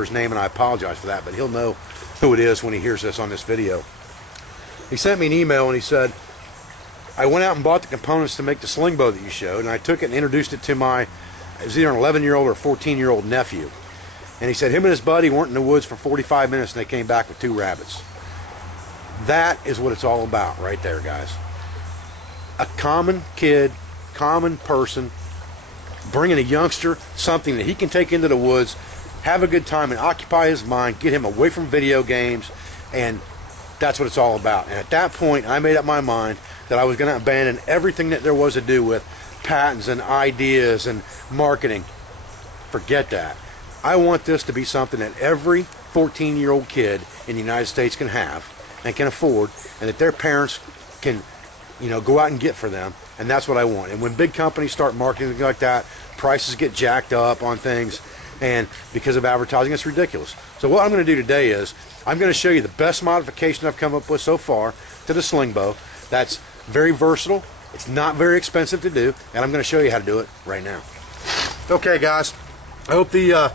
His name, and I apologize for that, but he'll know who it is when he hears this on this video. He sent me an email and he said, I went out and bought the components to make the sling bow that you showed, and I took it and introduced it to it was either an 11-year-old or a 14-year-old nephew. And he said him and his buddy weren't in the woods for 45 minutes and they came back with 2 rabbits. That is what it's all about right there, guys. A common kid, common person, bringing a youngster something that he can take into the woods, have a good time and occupy his mind, get him away from video games, and that's what it's all about. And at that point, I made up my mind that I was going to abandon everything that there was to do with patents and ideas and marketing. Forget that. I want this to be something that every 14-year-old kid in the United States can have and can afford, and that their parents can, go out and get for them. And that's what I want. And when big companies start marketing like that, prices get jacked up on things, and because of advertising, it's ridiculous. So what I'm going to do today is I'm going to show you the best modification I've come up with so far to the sling bow. That's very versatile. It's not very expensive to do, and I'm going to show you how to do it right now. Okay, guys. I hope the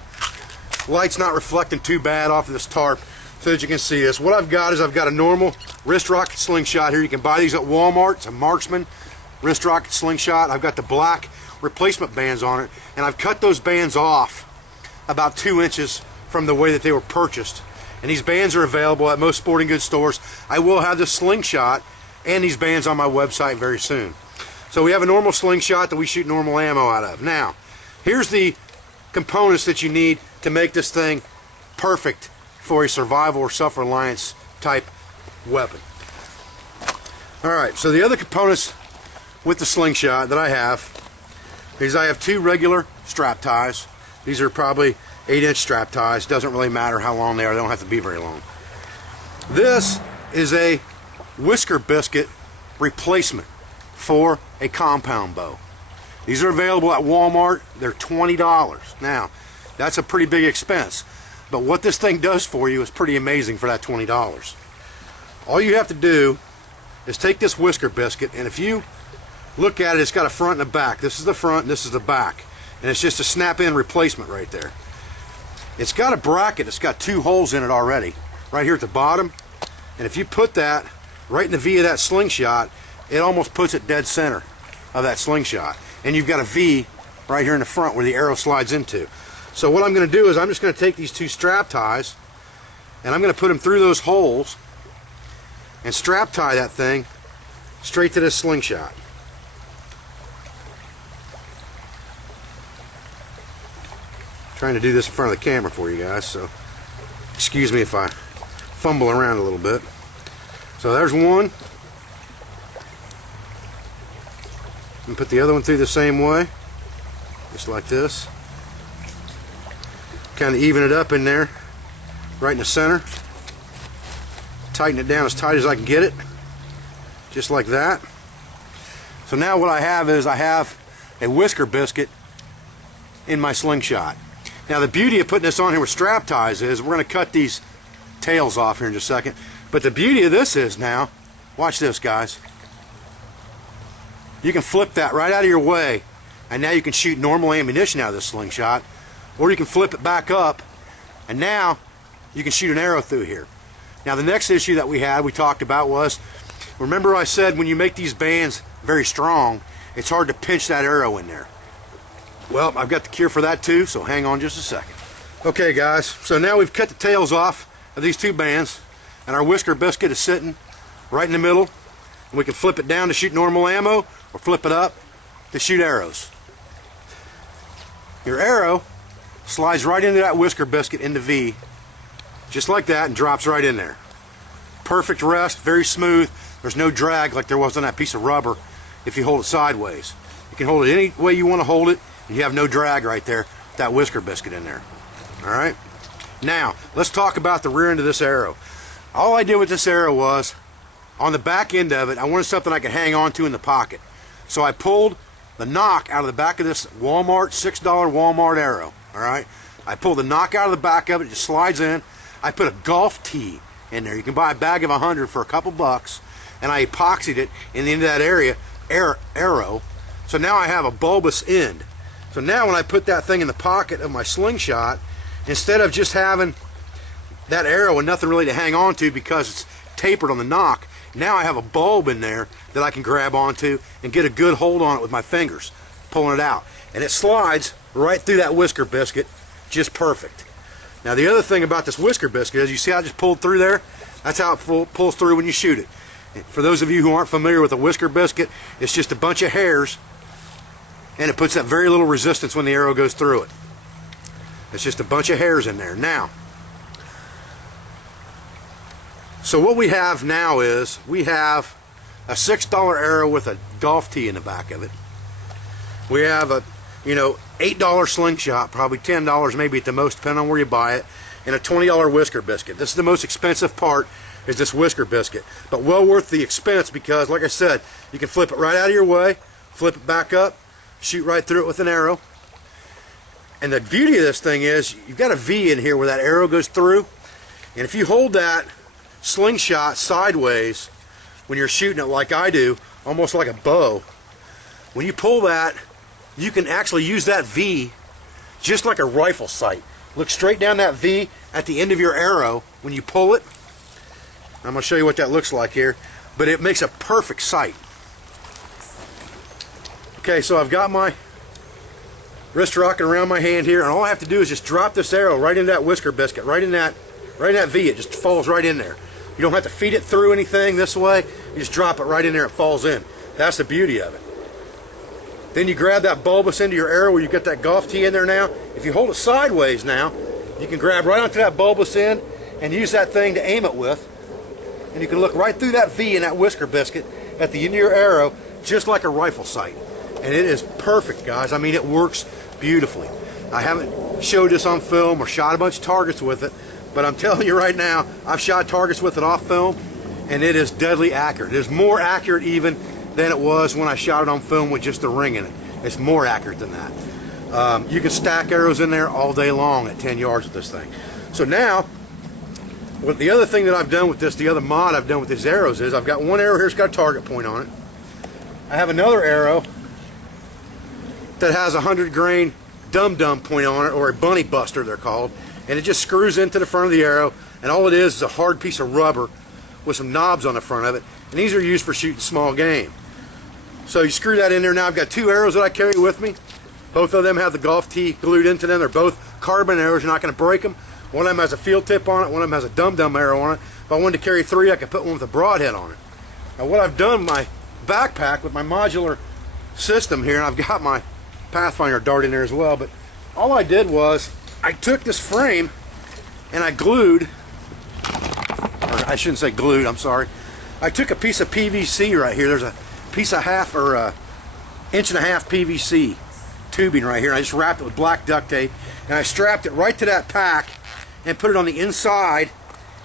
light's not reflecting too bad off of this tarp so that you can see this. What I've got is I've got a normal wrist rocket slingshot here. You can buy these at Walmart. It's a Marksman wrist rocket slingshot. I've got the black replacement bands on it, and I've cut those bands off about 2 inches from the way that they were purchased. And these bands are available at most sporting goods stores. I will have this slingshot and these bands on my website very soon. So we have a normal slingshot that we shoot normal ammo out of. Now, here's the components that you need to make this thing perfect for a survival or self-reliance type weapon. Alright, so the other components with the slingshot that I have is I have 2 regular strap ties. These are probably 8-inch strap ties. Doesn't really matter how long they are. They don't have to be very long. This is a whisker biscuit replacement for a compound bow. These are available at Walmart. They're $20. Now, that's a pretty big expense. But what this thing does for you is pretty amazing for that $20. All you have to do is take this whisker biscuit, and if you look at it, it's got a front and a back. This is the front and this is the back. And it's just a snap-in replacement right there. It's got a bracket. It's got 2 holes in it already, right here at the bottom. And if you put that right in the V of that slingshot, it almost puts it dead center of that slingshot. And you've got a V right here in the front where the arrow slides into. So what I'm going to do is I'm just going to take these 2 strap ties and I'm going to put them through those holes and strap tie that thing straight to this slingshot. Trying to do this in front of the camera for you guys, so excuse me if I fumble around a little bit. So there's one. And put the other one through the same way, just like this. Kind of even it up in there, right in the center. Tighten it down as tight as I can get it, just like that. So now what I have is I have a whisker biscuit in my slingshot. Now the beauty of putting this on here with strap ties is we're going to cut these tails off here in just a second. But the beauty of this is now, watch this, guys. You can flip that right out of your way, and now you can shoot normal ammunition out of this slingshot, or you can flip it back up, and now you can shoot an arrow through here. Now the next issue that we talked about was, remember I said when you make these bands very strong, it's hard to pinch that arrow in there. Well, I've got the cure for that too, so hang on just a second. Okay guys, so now we've cut the tails off of these 2 bands, and our whisker biscuit is sitting right in the middle, and we can flip it down to shoot normal ammo, or flip it up to shoot arrows. Your arrow slides right into that whisker biscuit in the V, just like that, and drops right in there. Perfect rest, very smooth. There's no drag like there was on that piece of rubber if you hold it sideways. You can hold it any way you want to hold it, and you have no drag right there with that whisker biscuit in there. Alright? Now, let's talk about the rear end of this arrow. All I did with this arrow was, on the back end of it, I wanted something I could hang on to in the pocket. So I pulled the knock out of the back of this Walmart, $6 Walmart arrow. Alright? I pulled the knock out of the back of it, it just slides in. I put a golf tee in there. You can buy a bag of 100 for a couple bucks. And I epoxied it in the end of that arrow. So now I have a bulbous end. So now when I put that thing in the pocket of my slingshot, instead of just having that arrow and nothing really to hang on to because it's tapered on the nock, now I have a bulb in there that I can grab onto and get a good hold on it with my fingers, pulling it out. And it slides right through that whisker biscuit just perfect. Now the other thing about this whisker biscuit is, you see how I just pulled through there? That's how it pulls through when you shoot it. For those of you who aren't familiar with a whisker biscuit, it's just a bunch of hairs, and it puts that very little resistance when the arrow goes through it. It's just a bunch of hairs in there. Now, so what we have now is, we have a $6 arrow with a golf tee in the back of it. We have a, $8 slingshot, probably $10 maybe at the most, depending on where you buy it, and a $20 whisker biscuit. This is the most expensive part, is this whisker biscuit, but well worth the expense because, like I said, you can flip it right out of your way, flip it back up, shoot right through it with an arrow. And the beauty of this thing is, you've got a V in here where that arrow goes through, and if you hold that slingshot sideways when you're shooting it like I do, almost like a bow, when you pull that, you can actually use that V just like a rifle sight. Look straight down that V at the end of your arrow when you pull it. I'm going to show you what that looks like here, but it makes a perfect sight. Okay, so I've got my wrist rocking around my hand here, and all I have to do is just drop this arrow right into that whisker biscuit, right in that V. It just falls right in there. You don't have to feed it through anything this way. You just drop it right in there, it falls in. That's the beauty of it. Then you grab that bulbous end of your arrow where you've got that golf tee in there now. If you hold it sideways now, you can grab right onto that bulbous end and use that thing to aim it with. And you can look right through that V in that whisker biscuit at the end of your arrow, just like a rifle sight. And it is perfect, guys. I mean, it works beautifully. I haven't showed this on film or shot a bunch of targets with it, but I'm telling you right now, I've shot targets with it off film, and it is deadly accurate. It is more accurate even than it was when I shot it on film with just the ring in it. It's more accurate than that. You can stack arrows in there all day long at 10 yards with this thing. So now, the other thing that I've done with this, the other mod I've done with these arrows is, I've got one arrow here that's got a target point on it. I have another arrow that has a 100 grain dum-dum point on it, or a bunny buster they're called, and it just screws into the front of the arrow, and all it is a hard piece of rubber with some knobs on the front of it, and these are used for shooting small game. So you screw that in there. Now I've got two arrows that I carry with me. Both of them have the golf tee glued into them. They're both carbon arrows. You're not going to break them. One of them has a field tip on it. One of them has a dum-dum arrow on it. If I wanted to carry three, I could put one with a broadhead on it. Now what I've done with my backpack with my modular system here, and I've got my Pathfinder dart in there as well, but all I did was I took this frame and I glued, or I shouldn't say glued, I'm sorry. I took a piece of PVC right here. There's a piece of half or inch and a half PVC tubing right here, and I just wrapped it with black duct tape, and I strapped it right to that pack and put it on the inside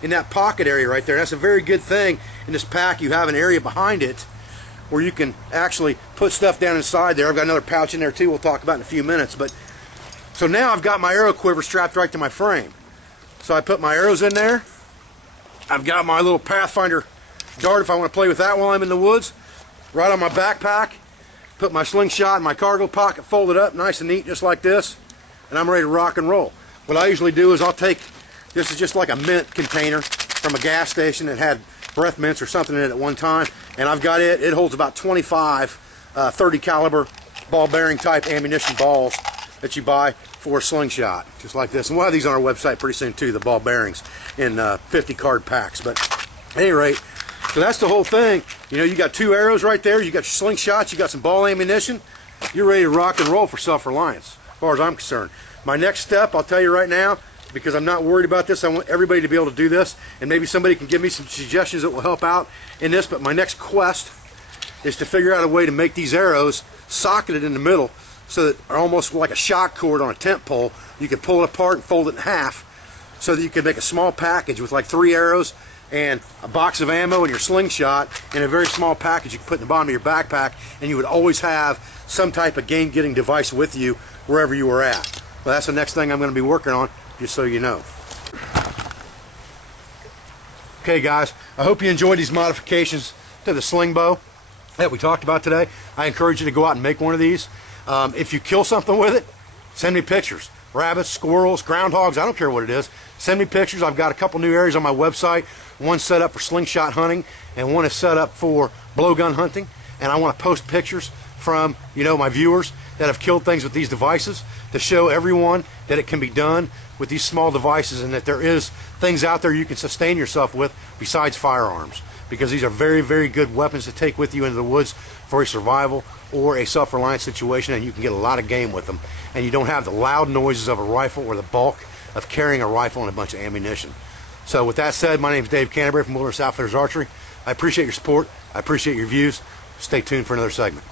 in that pocket area right there. That's a very good thing in this pack. You have an area behind it where you can actually put stuff down inside there. I've got another pouch in there too we'll talk about in a few minutes. But so now I've got my arrow quiver strapped right to my frame. So I put my arrows in there. I've got my little Pathfinder dart if I want to play with that while I'm in the woods. Right on my backpack. Put my slingshot in my cargo pocket, fold it up nice and neat just like this, and I'm ready to rock and roll. What I usually do is I'll take, this is just like a mint container from a gas station that had breath mints or something in it at one time, and I've got it holds about 25 30 caliber ball bearing type ammunition balls that you buy for a slingshot, just like this. And we'll have these on our website pretty soon too, the ball bearings in 50 card packs. But at any rate, so that's the whole thing. You know, you got two arrows right there, you got your slingshots, you got some ball ammunition, you're ready to rock and roll for self-reliance, as far as I'm concerned. My next step, I'll tell you right now, because I'm not worried about this, I want everybody to be able to do this, and maybe somebody can give me some suggestions that will help out in this, but my next quest is to figure out a way to make these arrows socketed in the middle so that are almost like a shock cord on a tent pole. You can pull it apart and fold it in half so that you can make a small package with like 3 arrows and a box of ammo and your slingshot in a very small package you can put in the bottom of your backpack, and you would always have some type of game-getting device with you wherever you were at. Well, that's the next thing I'm going to be working on, just so you know. Okay guys, I hope you enjoyed these modifications to the sling bow that we talked about today. I encourage you to go out and make one of these. If you kill something with it, send me pictures. rabbits, squirrels, groundhogs, I don't care what it is. Send me pictures. I've got a couple new areas on my website. One set up for slingshot hunting and one is set up for blowgun hunting. And I want to post pictures from, my viewers that have killed things with these devices to show everyone that it can be done with these small devices and that there is things out there you can sustain yourself with besides firearms, because these are very, very good weapons to take with you into the woods for a survival or a self-reliant situation, and you can get a lot of game with them, and you don't have the loud noises of a rifle or the bulk of carrying a rifle and a bunch of ammunition. So with that said, my name is Dave Canterbury from Wilderness Outfitters Archery. I appreciate your support. I appreciate your views. Stay tuned for another segment.